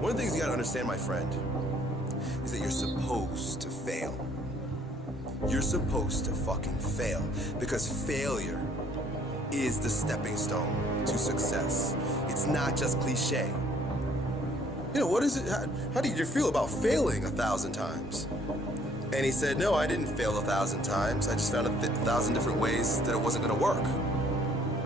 One of the things you gotta understand, my friend, is that you're supposed to fail. You're supposed to fucking fail, because failure is the stepping stone to success. It's not just cliche. You know, what is it? How did you feel about failing 1,000 times? And he said, no, I didn't fail 1,000 times. I just found 1,000 different ways that it wasn't gonna work.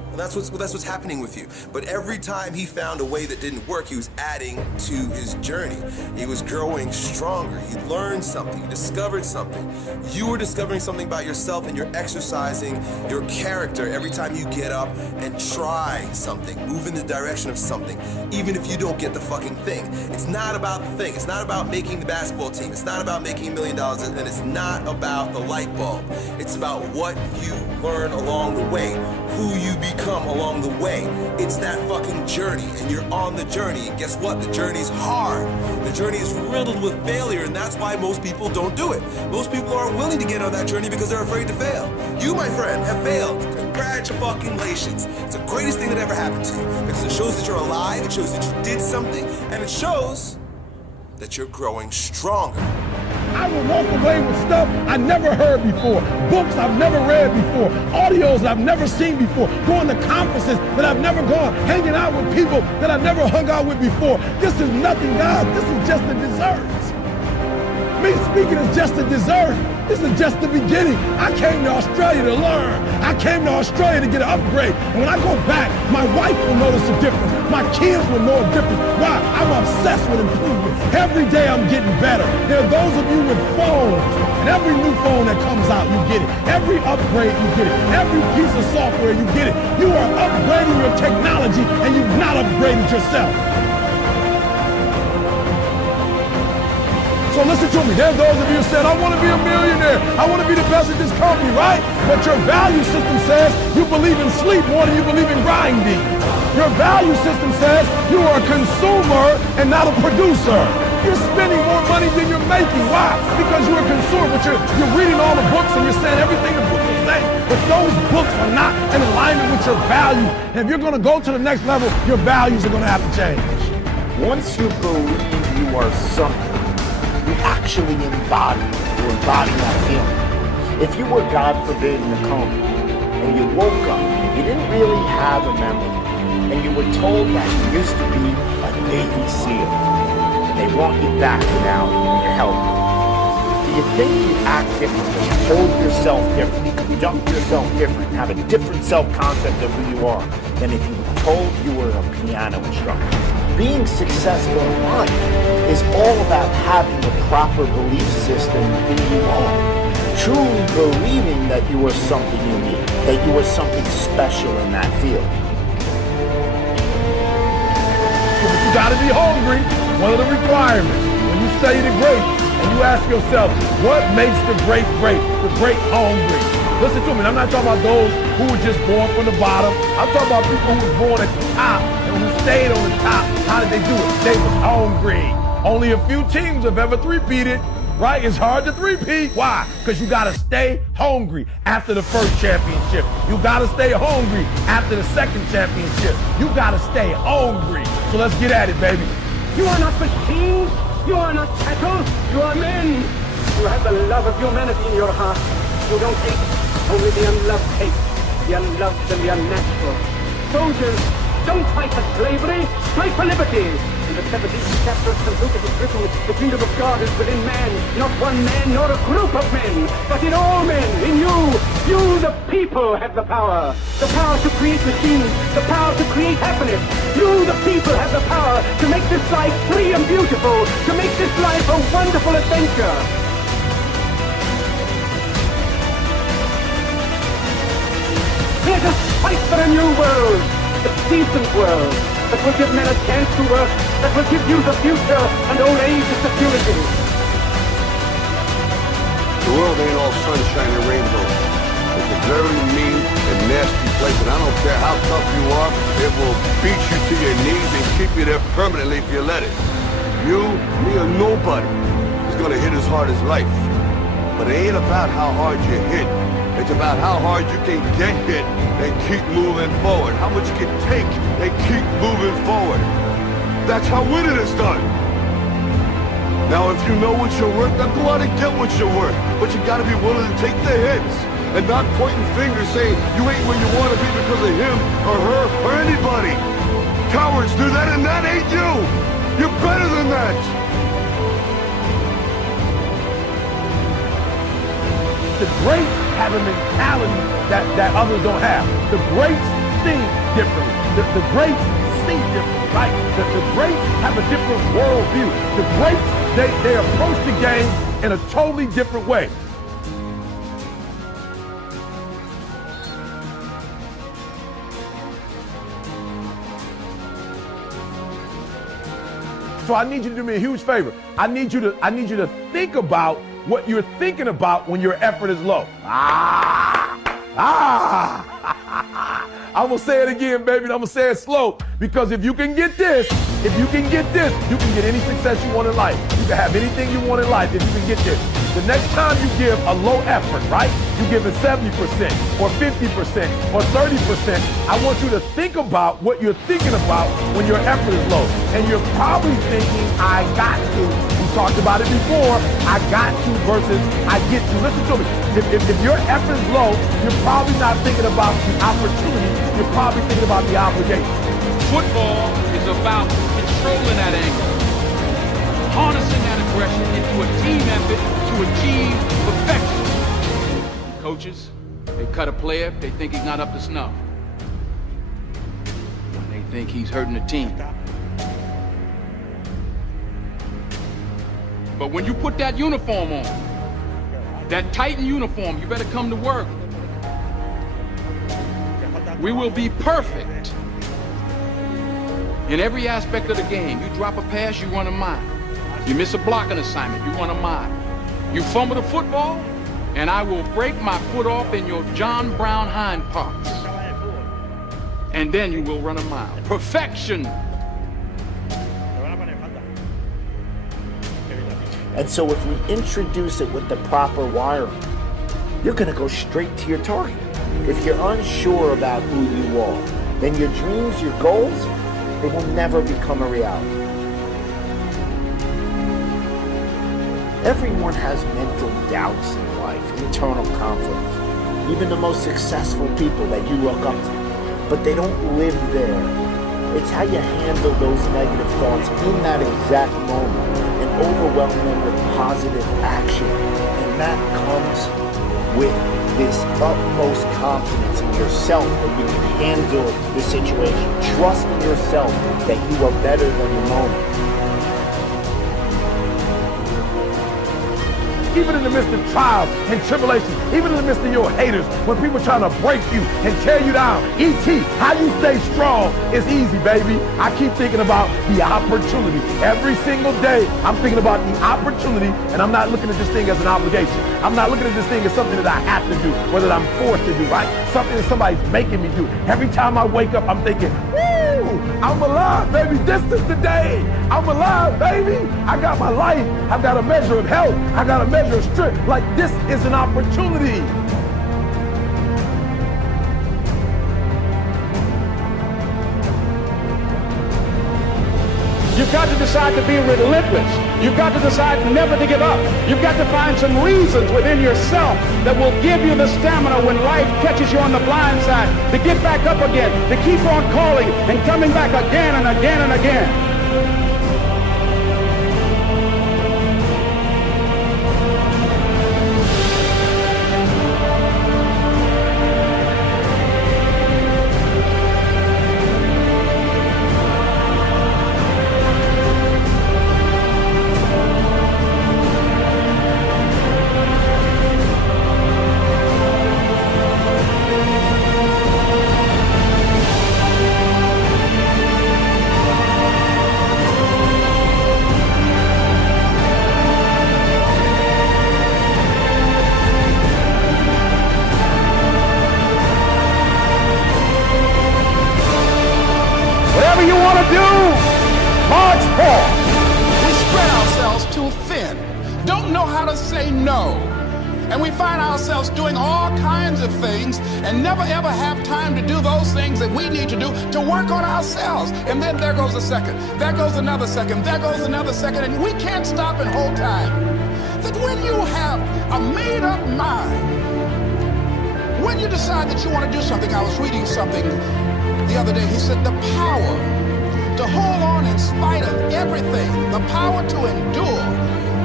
And that's what's happening with you. But every time he found a way that didn't work, he was adding to his journey. He was growing stronger. He learned something. He discovered something. You are discovering something about yourself, and you're exercising your character every time you get up and try something, move in the direction of something, even if you don't get the fucking thing. It's not about the thing. It's not about making the basketball team. It's not about making $1 million, and it's not about the light bulb. It's about what you learn along the way, who you become along the way. It's that fucking journey, and you're on the journey, and guess what? The journey's hard. The journey is riddled with failure, and that's why most people don't do it. Most people aren't willing to get on that journey because they're afraid to fail. You, my friend, have failed. Congratulations. It's the greatest thing that ever happened to you, because it shows that you're alive, it shows that you did something, and it shows that you're growing stronger. I will walk away with stuff I never heard before, books I've never read before, audios I've never seen before, going to conferences that I've never gone, hanging out with people that I've never hung out with before. This is nothing, guys. This is just a dessert. Me speaking is just a dessert. This is just the beginning. I came to Australia to learn. I came to Australia to get an upgrade. And when I go back, my wife will notice a difference. My kids will know a difference. Why? I'm obsessed with improvement. Every day I'm getting better. There are those of you with phones, and every new phone that comes out, you get it. Every upgrade, you get it. Every piece of software, you get it. You are upgrading your technology, and you've not upgraded yourself. So listen to me. There's those of you who said, I want to be a millionaire. I want to be the best at this company, right? But your value system says you believe in sleep more than you believe in grinding. Your value system says you are a consumer and not a producer. You're spending more money than you're making. Why? Because you're a consumer, but you're reading all the books and you're saying everything the book is saying. But those books are not in alignment with your value. And if you're going to go to the next level, your values are going to have to change. Once you believe you are something, you actually embody that feeling. If you were, God forbid, in a coma, and you woke up, you didn't really have a memory, and you were told that you used to be a Navy SEAL, and they want you back now, and you're healthy. Do you think you act differently, hold yourself differently, conduct yourself different, have a different self-concept of who you are, than if you were told you were a piano instructor? Being successful in life is all about having the proper belief system in who you are. Truly believing that you are something unique, that you are something special in that field. But you gotta be hungry. One of the requirements. When you study the greats and you ask yourself, what makes the great great? The great hungry. Listen to me, I'm not talking about those who were just born from the bottom. I'm talking about people who were born at the top and who stayed on the top. How did they do it? They were hungry. Only a few teams have ever three-peated, right? It's hard to three-peat. Why? Because you gotta stay hungry after the first championship. You gotta stay hungry after the second championship. You gotta stay hungry. So let's get at it, baby. You are not machines. You are not cattle. You are men. You have the love of humanity in your heart. You don't hate. Only the unloved hate, the unloved and the unnatural. Soldiers, don't fight for slavery, fight for liberty. In the 17th chapter of St. Luke it is written, the kingdom of God is within man, not one man nor a group of men, but in all men, in you. You, the people, have the power to create machines, the power to create happiness. You, the people, have the power to make this life free and beautiful, to make this life a wonderful adventure. Let us fight for a new world, a decent world, that will give men a chance to work, that will give youth a future and old age a security. The world ain't all sunshine and rainbows. It's a very mean and nasty place, and I don't care how tough you are, it will beat you to your knees and keep you there permanently if you let it. You, me, or nobody is gonna hit as hard as life. But it ain't about how hard you hit. It's about how hard you can get hit and keep moving forward. How much you can take and keep moving forward. That's how winning is done. Now, if you know what you're worth, then go out and get what you're worth. But you gotta be willing to take the hits and not pointing fingers saying you ain't where you want to be because of him or her or anybody. Cowards do that, and that ain't you. You're better than that. The greats have a mentality that others don't have. The greats think differently. The greats see differently, right? The greats have a different worldview. The greats, they approach the game in a totally different way. So I need you to do me a huge favor. I need you to think about what you're thinking about when your effort is low. I'm gonna say it again, baby, and I'm gonna say it slow, because if you can get this, you can get any success you want in life. You can have anything you want in life if you can get this. The next time you give a low effort, right? You give it 70% or 50% or 30%. I want you to think about what you're thinking about when your effort is low. And you're probably thinking, I got to. We talked about it before. I got to versus I get to. Listen to me. If your effort is low, you're probably not thinking about the opportunity. You're probably thinking about the obligation. Football is about controlling that anger, harnessing that aggression into a team effort to achieve perfection. Coaches, they cut a player, they think he's not up to snuff. When they think he's hurting the team. But when you put that uniform on, that Titan uniform, you better come to work. We will be perfect in every aspect of the game. You drop a pass, you run a mile. You miss a blocking assignment, you run a mile. You fumble the football, and I will break my foot off in your John Brown hind parts. And then you will run a mile. Perfection. And so if we introduce it with the proper wiring, you're going to go straight to your target. If you're unsure about who you are, then your dreams, your goals, they will never become a reality. Everyone has mental doubts in life, internal conflicts. Even the most successful people that you look up to, but they don't live there. It's how you handle those negative thoughts in that exact moment and overwhelm them with positive action. And that comes with this utmost confidence in yourself that you can handle the situation. Trust in yourself that you are better than the moment. Even in the midst of trials and tribulations, even in the midst of your haters, when people trying to break you and tear you down, E.T., how you stay strong is easy, baby. I keep thinking about the opportunity. Every single day, I'm thinking about the opportunity, and I'm not looking at this thing as an obligation. I'm not looking at this thing as something that I have to do, or that I'm forced to do, right? Something that somebody's making me do. Every time I wake up, I'm thinking, woo, I'm alive, baby. This is the day. I'm alive, baby. I got my life. I've got a measure of health. I got a measure of strength. Like, this is an opportunity. You've got to decide to be relentless. You've got to decide never to give up. You've got to find some reasons within yourself that will give you the stamina when life catches you on the blind side to get back up again, to keep on calling and coming back again and again and again. Whatever you want to do, march forward. We spread ourselves too thin. Don't know how to say no. And we find ourselves doing all kinds of things and never ever have time to do those things that we need to do to work on ourselves. And then there goes a second, there goes another second, there goes another second, and we can't stop and hold time. That when you have a made-up mind, when you decide that you want to do something, I was reading something the other day, he said the power to hold on in spite of everything, the power to endure,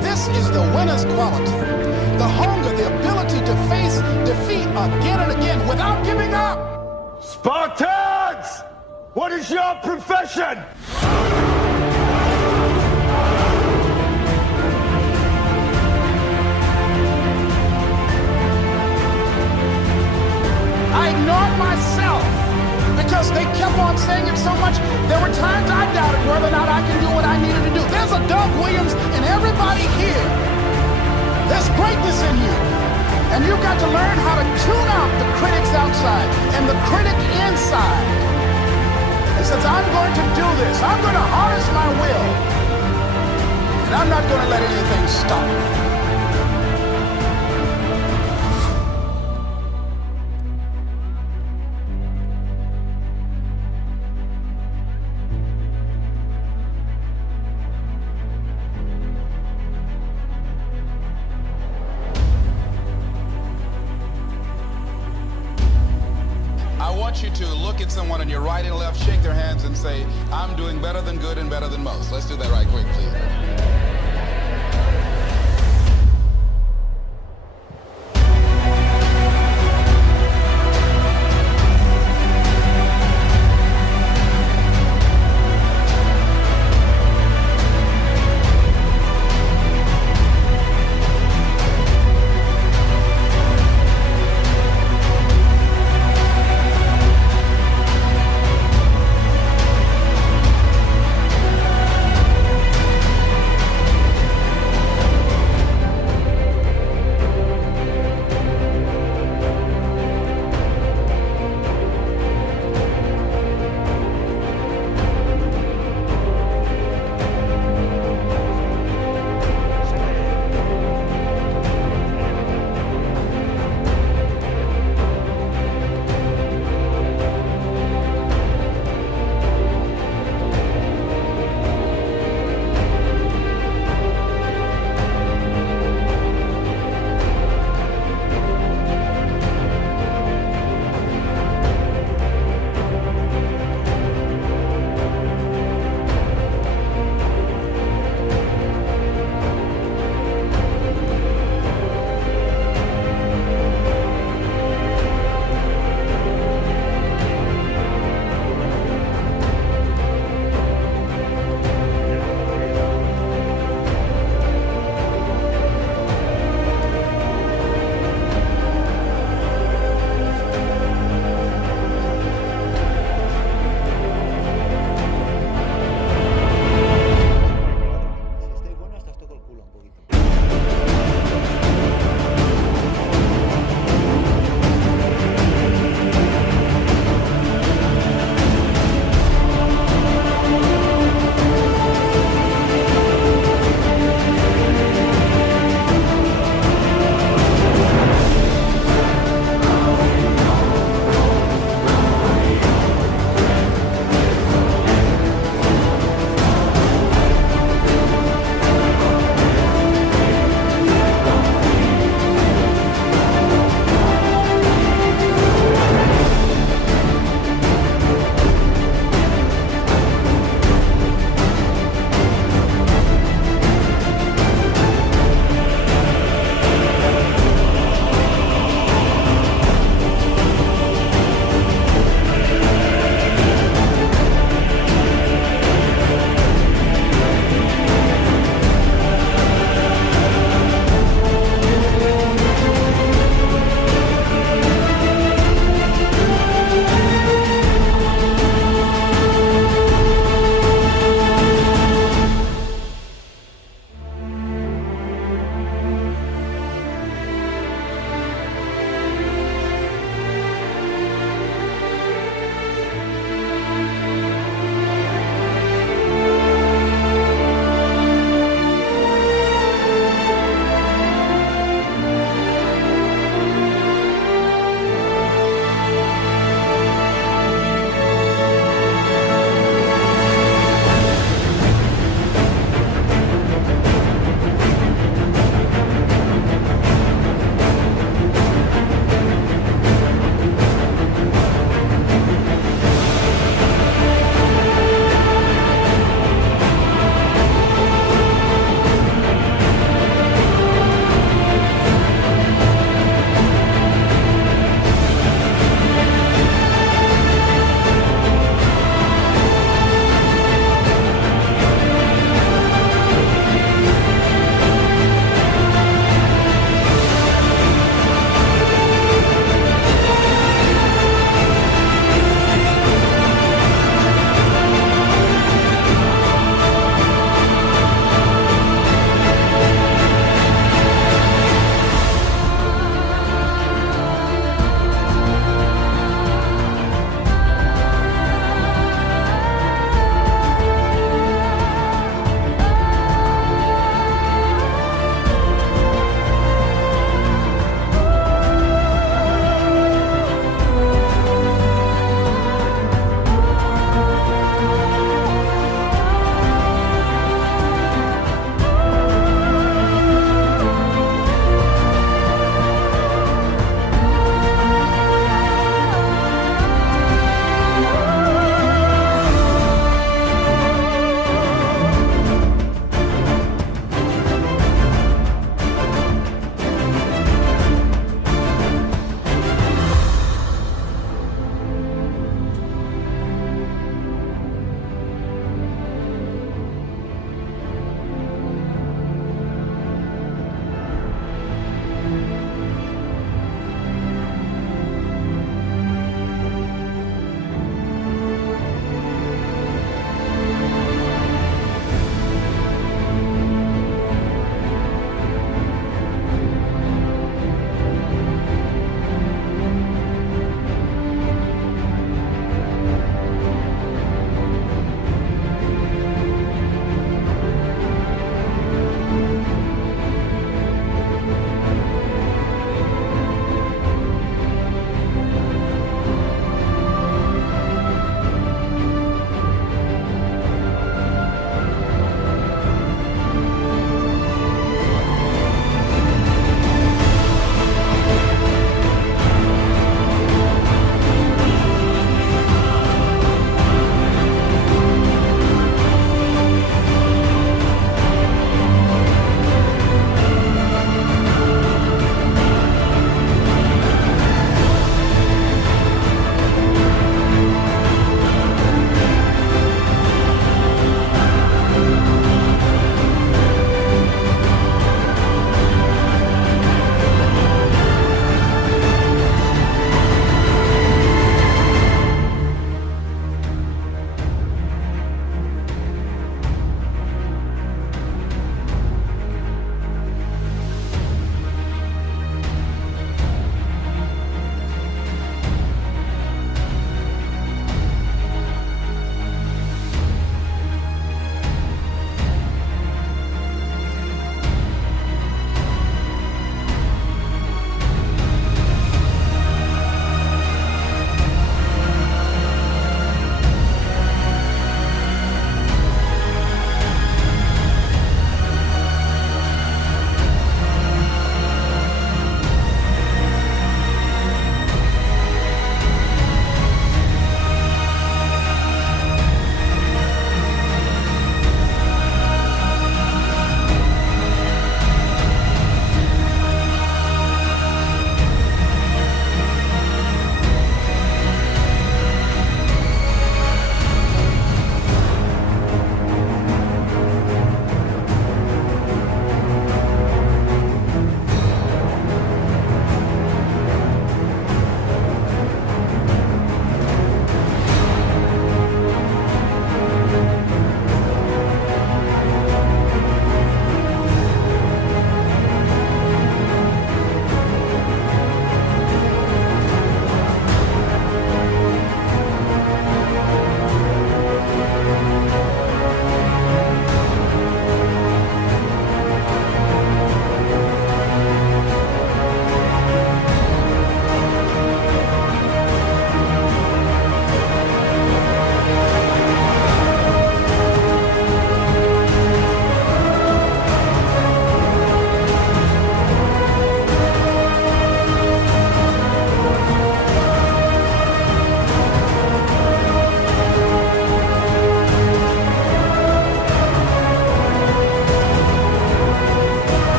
this is the winner's quality. The hunger, the ability to face defeat again and again without giving up. Spartans! What is your profession? I ignored myself because they kept on saying it so much. There were times I doubted whether or not I can do what I needed to do. There's a Doug Williams in everybody here. There's greatness in you. And you've got to learn how to tune out the critics outside and the critic inside. And says, I'm going to do this. I'm going to harness my will. And I'm not going to let anything stop me. I want you to look at someone on your right and left, shake their hands and say, I'm doing better than good and better than most. Let's do that right quick, please.